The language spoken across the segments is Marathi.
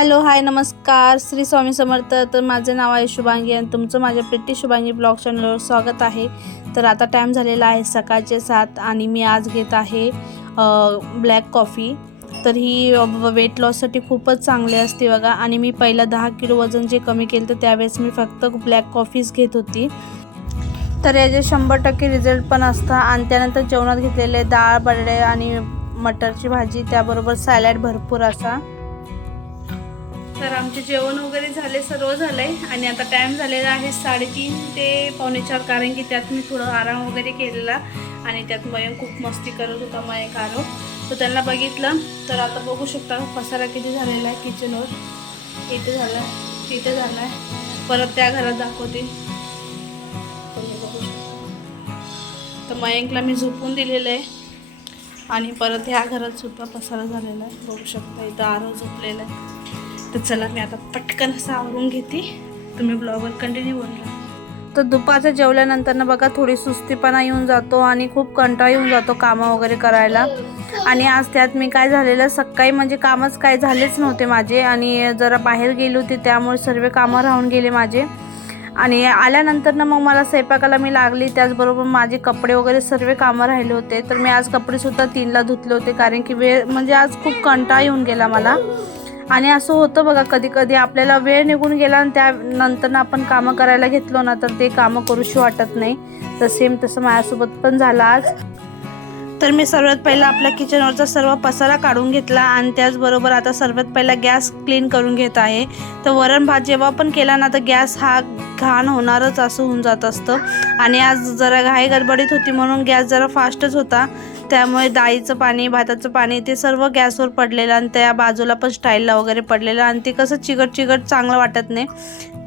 हॅलो हाय नमस्कार. श्री स्वामी समर्थ. तर माझे नाव आहे शुभांगी आणि तुमचं माझ्या प्रिटी शुभांगी ब्लॉग चॅनलवर स्वागत आहे. तर आता टाईम झालेला आहे सकाळचे सात आणि मी आज घेत आहे ब्लॅक कॉफी तर ही वेट लॉससाठी खूपच चांगली असते बघा. आणि मी पहिला दहा किलो वजन जे कमी केलं तर त्यावेळेस मी फक्त ब्लॅक कॉफीच घेत होती. तर याचे शंभर टक्के रिझल्ट पण असतात आणि त्यानंतर जेवणात घेतलेले डाळ बर्डे आणि मटरची भाजी त्याबरोबर सॅलॅड भरपूर असा. तर आमचे जेवण वगैरे झाले सर्व झालं आहे आणि आता टाईम झालेला आहे साडेतीन ते पावणे चार कारण की त्यात मी थोडं आराम वगैरे केलेला. आणि त्यात मयंक खूप मस्ती करत होता मयंक आरो तर त्यांना बघितलं. तर आता बघू शकता पसारा किती झालेला आहे किचनवर इथे झाला आहे तिथे झाला. आहे परत त्या घरात दाखवते. बघू शकता. तर मयंकला मी झोपून दिलेलं आहे. आणि परत ह्या घरात सुद्धा पसारा झालेला आहे. बघू शकता इथं आरो झोपलेला आहे. तर चला मी आता पटकन असं आवरून घेते. तुम्ही ब्लॉगवर कंटिन्यू बोलला. तर दुपारच्या जेवल्यानंतर ना बघा थोडी सुस्तीपणा येऊन जातो आणि खूप कंटाळा येऊन जातो कामं वगैरे करायला. आणि आज त्यात मी काय झालेलं सकाळी म्हणजे कामच काय झालेच नव्हते माझे. आणि जरा बाहेर गेली होती त्यामुळे सर्व कामं राहून गेले माझे. आणि आल्यानंतर ना मग मला स्वयंपाकाला मी लागली. त्याचबरोबर माझे कपडे वगैरे सर्व कामं राहिले होते. तर मी आज कपडेसुद्धा तीनला धुतले होते कारण की वेळ म्हणजे आज खूप कंटाळा येऊन गेला मला. आणि असं होतं बघा कधी कधी आपल्याला वेळ निघून गेला आणि त्यानंतर आपण कामं करायला घेतलो ना तर ते कामं करूशी वाटत नाही. तर सेम तसं माझ्यासोबत पण झालं आज. तर मी सर्वात पहिला आपल्या किचनवरचा सर्व पसारा काढून घेतला आणि त्याचबरोबर आता सर्वात पहिला गॅस क्लीन करून घेत आहे. तर वरण भात जेव्हा पण केला ना तर गॅस हा घाण होणारच असं होऊन जात असतं. आणि आज जरा घाई गडबडीत होती म्हणून गॅस जरा फास्टच होता. त्यामुळे डाळीचं पाणी भाताचं पाणी ते सर्व गॅसवर पडलेलं आणि त्या बाजूला पण स्टाईलला वगैरे पडलेलं आणि ते कसं चिकट चिकट चांगलं वाटत नाही.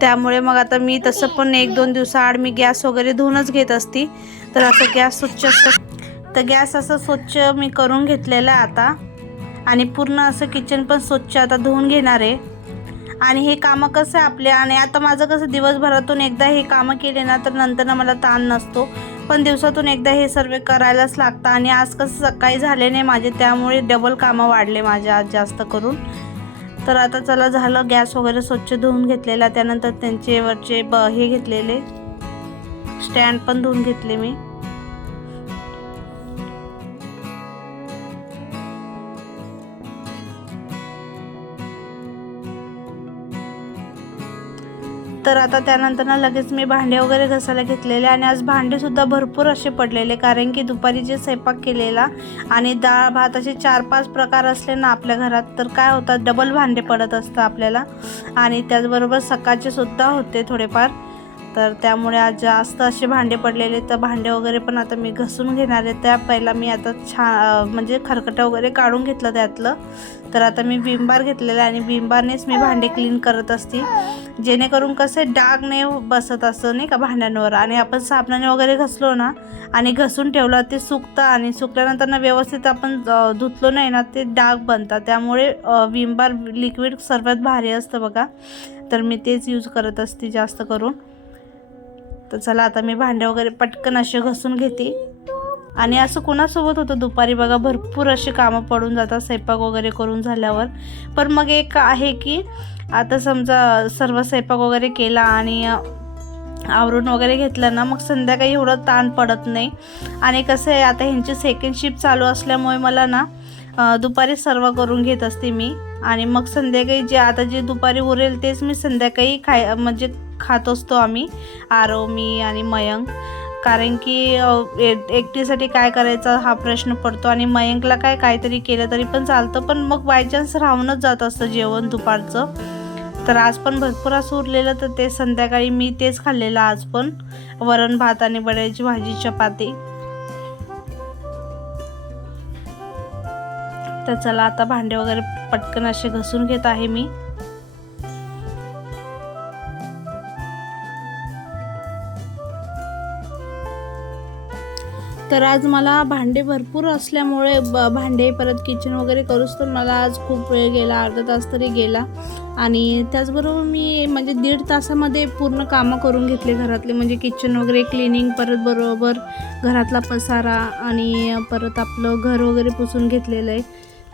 त्यामुळे मग आता मी तसं पण एक दोन दिवसाआड मी गॅस वगैरे धुवूनच घेत असती. तर असं गॅस स्वच्छ तर गॅस असं स्वच्छ मी करून घेतलेलं आहे आता. आणि पूर्ण असं किचन पण स्वच्छ आता धुवून घेणार आहे. आणि हे कामं कसं आहे आपले आणि आता माझं कसं दिवसभरातून एकदा हे कामं केले ना तर नंतर ना मला ताण नसतो. पण दिवसातून एकदा हे सर्व करायलाच लागतं. आणि आज कसं सकाळी झाले नाही माझे त्यामुळे डबल कामं वाढले माझे आज जास्त करून. तर आता चला झालं गॅस वगैरे स्वच्छ धुवून घेतलेला. त्यानंतर त्यांचे वरचे ब हे घेतलेले. स्टँड पण धुवून घेतले मी. तर आता त्यानंतर ना लगेच मी भांडे वगैरे घसायला घेतलेले आणि आज भांडेसुद्धा भरपूर असे पडलेले कारण की दुपारी जे स्वयंपाक केलेला आणि डाळ भात असे चार पाच प्रकार असले ना आपल्या घरात तर काय होतात डबल भांडे पडत असतं आपल्याला. आणि त्याचबरोबर सकाळचे सुद्धा होते थोडेफार. तर त्यामुळे आज जास्त असे भांडे पडलेले तर भांडे वगैरे पण आता मी घसून घेणार आहे. त्या पहिला मी आता छान म्हणजे खरकटं वगैरे काढून घेतलं त्यातलं. तर आता मी बिंबार घेतलेलं आहे आणि बिंबारनेच मी भांडे क्लीन करत असते. जेणेकरून कसे डाग नाही बसत असं नाही का भांड्यांवर. आणि आपण साबणाने वगैरे घसलो ना आणि घसून ठेवलं ते सुकतं आणि सुकल्यानंतर ना व्यवस्थित आपण धुतलो नाही ना ते डाग बनतात. त्यामुळे विम बार लिक्विड सर्वात भारी असतं बघा. तर मी तेच यूज करत असते जास्त करून. तर चला आता मी भांडे वगैरे पटकन असे घसून घेते. आणि असं कोणासोबत होतं? दुपारी बघा भरपूर असे कामं पडून जातात स्वयंपाक वगैरे करून झाल्यावर. पण मग एक आहे की आता समजा सर्व स्वयंपाक वगैरे केला आणि आवरून वगैरे घेतलं ना मग संध्याकाळी एवढं ताण पडत नाही. आणि कसं आहे आता ह्यांची सेकंड शिफ्ट चालू असल्यामुळे मला ना दुपारी सर्व करून घेत असते मी. आणि मग संध्याकाळी जे आता जे दुपारी उरेल तेच मी संध्याकाळी खाय म्हणजे खात असतो आम्ही आरो मी आणि मयंक. कारण की एक- एकटीसाठी काय करायचा हा प्रश्न पडतो आणि मयंकला काय काहीतरी केलं तरी पण चालतं. पण मग बायचान्स राहूनच जात असतं जेवण दुपारचं. तर आज पण भरपूर असं उरलेलं तर ते संध्याकाळी मी तेच खाल्लेलं आज पण. वरण भात आणि बड्याची भाजी चपाती. तर चला आता भांडे वगैरे पटकन असे घसून घेत आहे मी. तर आज मला भांडे भरपूर असल्यामुळे ब भांडे परत किचन वगैरे करूच तर मला आज खूप वेळ गेला अर्धा तास तरी गेला. आणि त्याचबरोबर मी म्हणजे दीड तासामध्ये पूर्ण कामं करून घेतले घरातले म्हणजे किचन वगैरे क्लिनिंग परत बरोबर घरातला पसारा आणि परत आपलं घर वगैरे पुसून घेतलेलं आहे.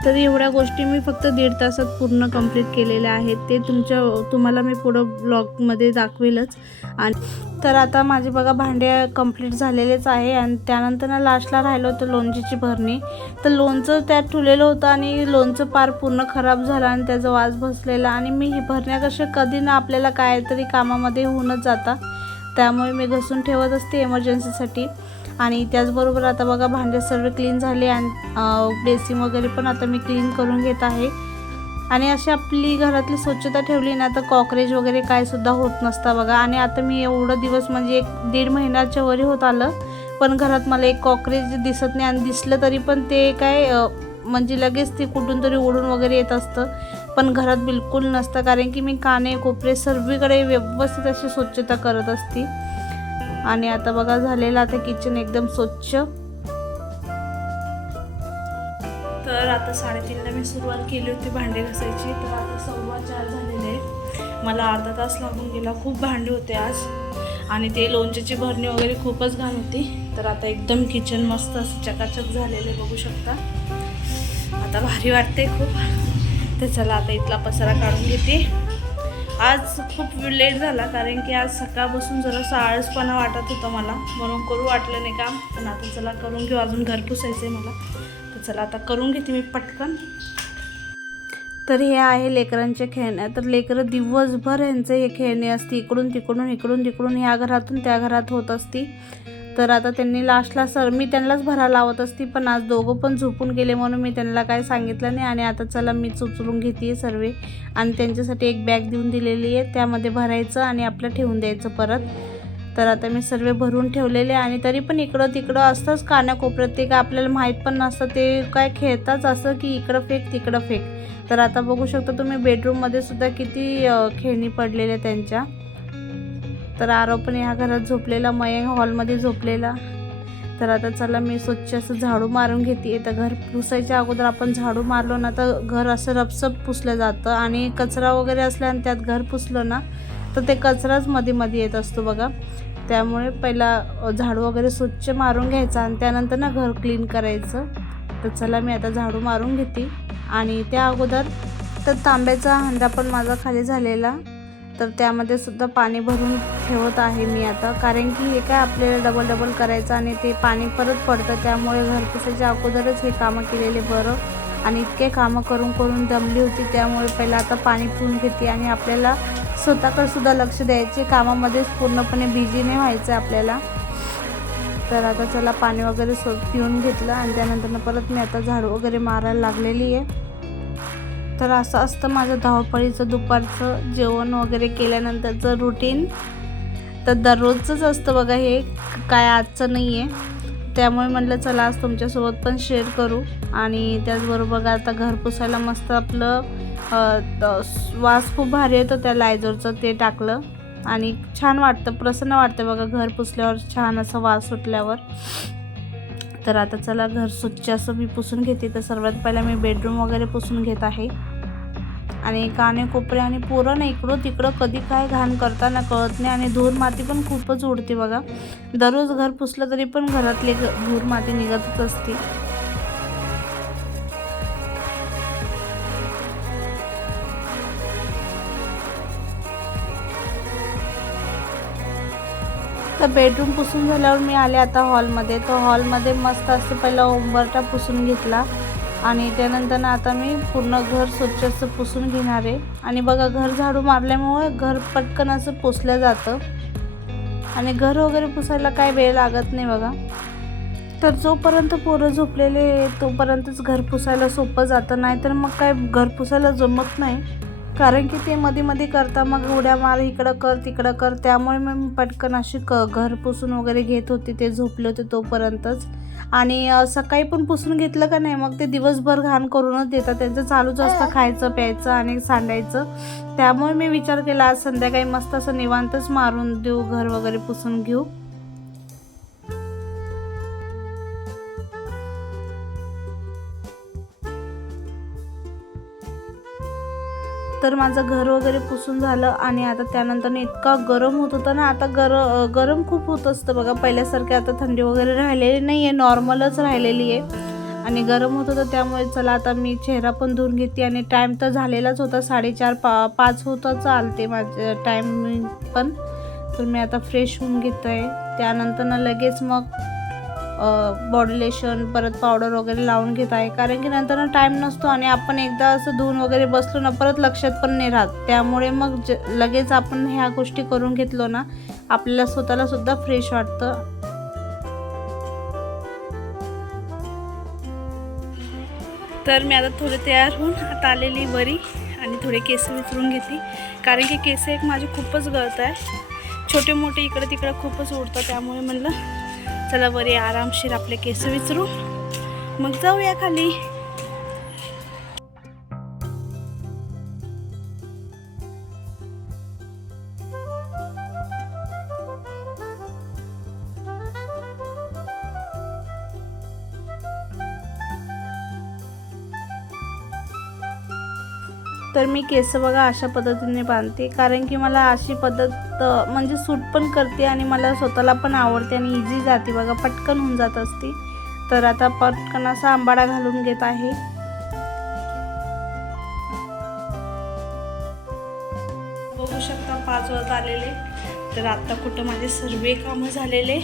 तर एवढ्या गोष्टी मी फक्त दीड तासात पूर्ण कंप्लीट केलेल्या आहेत. ते तुमच्या तुम्हाला मी पुढं ब्लॉगमध्ये दाखवेलच. आणि तर आता माझे बघा भांडे कंप्लीट झालेलेच आहे आणि त्यानंतर ना लास्टला राहिलं होतं लोणचीची भरणी. तर लोणचं त्यात ठेवलेलं होतं आणि लोणचं पार पूर्ण खराब झालं आणि त्याचा वास बसलेला आणि मी ही भरण्या कशा कधी ना आपल्याला काहीतरी कामामध्ये होऊनच जाता. त्यामुळे मी घसून ठेवत असते इमर्जन्सीसाठी आणि त्याचबरोबर आता बघा भांडे सर्व क्लीन झाले आणि बेसिंग वगैरे पण आता मी क्लीन करून घेत आहे. आणि अशी आपली घरातली स्वच्छता ठेवली ना तर कॉक्रेज वगैरे काय सुद्धा होत नसता बघा. आणि आता मी एवढं दिवस म्हणजे एक दीड महिन्याच्या वरी होत आलं पण घरात मला एक कॉक्रेज दिसत नाही आणि दिसलं तरी पण ते काय म्हणजे लगेच ते कुठून तरी ओढून वगैरे येत असतं. पण घरात बिलकुल नसतं कारण की मी काने कोपरे सर्वीकडे व्यवस्थित अशी स्वच्छता करत असते. आणि आता बघा झालेलं आता किचन एकदम स्वच्छ. तर आता साडेतीनला मी सुरुवात केली होती भांडे घासायची. तर आता सव्वा चार झालेले मला अर्धा तास लागून गेला. खूप भांडे होते आज. आणि ते लोणच्याची भरणी वगैरे खूपच घाण होती. तर आता एकदम किचन मस्त असं चकाचक झालेले बघू शकता. आता भारी वाटते खूप. तर चला आता इथला पसारा काढून घेते. आज खूप लेट झाला कारण की आज सकाळपासून जरासा आळसपणा वाटत होता मला. म्हणून करू वाटलं नाही काम पण आता चला करून घेऊ. अजून घर पुसायचं आहे मला. तर चला आता करून घेते मी पटकन. तर हे आहे लेकरांचे खेळणे. तर लेकरं दिवसभर यांचे हे खेळणे असते. इकडून तिकडून इकडून तिकडून ह्या घरातून त्या घरात होत असती. तर आता त्यांनी लास्टला सर मी त्यांनाच भरा लावत असती पण आज दोघं पण झोपून गेले म्हणून मी त्यांना काय सांगितलं नाही. आणि आता चला मीच उचलून घेते सर्व. आणि त्यांच्यासाठी एक बॅग देऊन दिलेली आहे. त्यामध्ये भरायचं आणि आपलं ठेवून द्यायचं परत. तर आता मी सर्व भरून ठेवलेले आणि तरी पण इकडं तिकडं असतंच कानाकोपऱ्यात. ते काय आपल्याला माहीत पण नसतं. ते काय खेळताच असं की इकडं फेक तिकडं फेक. तर आता बघू शकता तुम्ही बेडरूममध्ये सुद्धा किती खेळणी पडलेल्या त्यांच्या. तर आरव पण ह्या घरात झोपलेला मयंक हॉलमध्ये झोपलेला. तर आता चला मी स्वच्छ असं झाडू मारून घेते. तर घर पुसायच्या अगोदर आपण झाडू मारलो ना तर घर असं रपसप पुसलं जातं आणि कचरा वगैरे असल्या आणि त्यात घर पुसलं ना तर ते कचराच मध्ये मध्ये येत असतो बघा. त्यामुळे पहिला झाडू वगैरे स्वच्छ मारून घ्यायचा आणि त्यानंतर ना घर क्लीन करायचं. तर चला मी आता झाडू मारून घेते. आणि त्या अगोदर तर तांब्याचा हंडा पण माझा खाली झालेला. तर त्यामध्ये सुद्धा पाणी भरून ठेवत आहे मी आता. कारण की हे काय आपल्याला डबल डबल करायचं आणि ते पाणी परत पडतं त्यामुळे घरपुसाच्या अगोदरच हे कामं केलेले बरं. आणि इतके कामं करून करून दमली होती त्यामुळे पहिला आता पाणी पिऊन घेते आणि आपल्याला स्वतःकडे सुद्धा लक्ष द्यायचे. कामामध्येच पूर्णपणे बिझी नाही व्हायचं आपल्याला. तर आता चला पाणी वगैरे सो पिऊन घेतलं आणि त्यानंतर परत मी आता झाडू वगैरे मारायला लागलेली आहे. तर असं असतं माझं धावपळीचं दुपारचं जेवण वगैरे केल्यानंतरचं रुटीन तर दररोजचंच असतं बघा हे काय आजचं नाही आहे त्यामुळे म्हटलं चला आज तुमच्यासोबत पण शेअर करू. आणि त्याचबरोबर बघा आता घर पुसायला मस्त आपलं वास खूप भारी येतो त्या लायझरचं ते टाकलं. आणि छान वाटतं प्रसन्न वाटतं बघा घर पुसल्यावर छान असं वास सुटल्यावर. तर आता चला घर स्वच्छ असं मी पुसून घेते. तर सर्वात पहिला मी बेडरूम वगैरे पुसून घेत आहे. आणि काने कोपरे आणि पोरं ना इकडं तिकडं कधी काय घाण करताना कळत नाही आणि धूर माती पण खूपच उडते बघा. दररोज घर पुसलं तरी पण घरातली ग- धूर माती निघतच असते. तर बेडरूम पुसून झाल्यावर मी आले आता हॉलमध्ये तर हॉलमध्ये मस्त असं पहिला उंबरटा पुसून घेतला. आणि त्यानंतर ना आता मी पूर्ण घर स्वच्छ असं पुसून घेणार आहे. आणि बघा घर झाडू मारल्यामुळे घर पटकन असं पुसलं जातं. आणि घर वगैरे पुसायला काय वेळ लागत नाही बघा. तर जोपर्यंत पोरं झोपलेले तोपर्यंतच घर पुसायला सोपं जातं. नाही तर मग काय घर पुसायला जमत नाही. कारण की ते मध्ये मध्ये करता मग उड्या मार इकडं कर तिकडं कर. त्यामुळे मग मी पटकन अशी क घर पुसून वगैरे घेत होते ते झोपले होते तोपर्यंतच. आणि सकाळी पण पुसून घेतलं का नाही मग ते दिवसभर घाण करूनच देतात. त्यांचं चालूच असतं खायचं प्यायचं आणि सांडायचं. त्यामुळे मी विचार केला आज संध्याकाळी मस्त असं निवांतच मारून देऊ घर वगैरे पुसून घेऊ. तर माझं घर वगैरे पुसून झालं आणि आता त्यानंतर इतका गरम होत होता ना आता गर गरम खूप होत असतं बघा. पहिल्यासारखे आता थंडी वगैरे राहिलेली नाही आहे नॉर्मलच राहिलेली आहे. आणि गरम होत होतं त्यामुळे चला आता मी चेहरा पण धुवून घेते आणि टाईम तर झालेलाच होता साडेचार पा पाच होता चालते माझं टाईम पण. तर मी आता फ्रेश होऊन घेतो आहे त्यानंतर ना लगेच मग बॉडीलेशन परत पावडर वगैरे लावून घेत आहे. कारण की नंतर ना टाईम नसतो आणि आपण एकदा असं धुवून वगैरे बसलो ना परत लक्षात पण नाही राहत. त्यामुळे मग ज लगेच आपण ह्या गोष्टी करून घेतलो ना आपल्याला स्वतःला सुद्धा फ्रेश वाटतं. तर मी आता थोडे तयार होऊन आता आलेली बरी आणि थोडे केस विचरून घेतली कारण की केस एक माझे खूपच गळत आहे छोटे मोठे इकडे तिकडे खूपच उडतात त्यामुळे म्हणलं चला बरे आरामशीर आपले केस विचरू. मग जाऊया खाली. मी केस बघा अशा पद्धतीने बांधते. कारण की मला अशी पद्धत म्हणजे सूट पण करते आणि मला स्वतःला पण आवडते आणि इझी जाते. बघा पटकन होऊन जात असते. तर आता पटकन असा आंबाडा घालून घेत आहे. बघू शकता पाच वाजता आलेले. तर आता कुठं माझे सर्व कामं झालेले.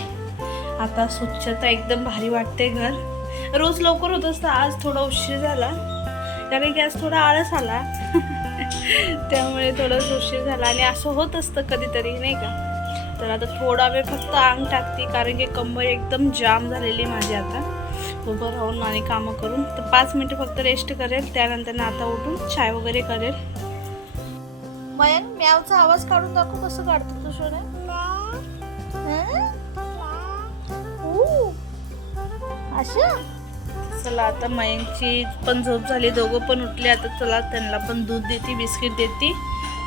आता स्वच्छता एकदम भारी वाटते घर. रोज लवकर होत असतं. आज थोडा उशीर झाला. कारण की आज थोडा आळस आला. त्यामुळे थोडंच उशीर झाला आणि असं होत असतं कधीतरी नाही का? तर आता थोडा वेळ फक्त अंग टाकते कारण की कंबर एकदम जाम झालेली माझी आता. उभं राहून आणि कामं करून. तर पाच मिनटं फक्त रेस्ट करेल त्यानंतर ना आता उठून चाय वगैरे करेल. मयंक म्यावचा आवाज काढून दाखव कसं काढतो तू सोन्या. अशा? चला आता मयंकची पण झोप झाली दोघं पण उठले आता चला त्यांना पण दूध देते बिस्किट देते.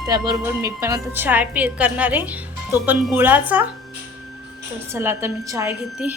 त्याबरोबर मी पण आता चाय पी करणार आहे. तो पण गुळाचा. तर चला आता मी चाय घेते.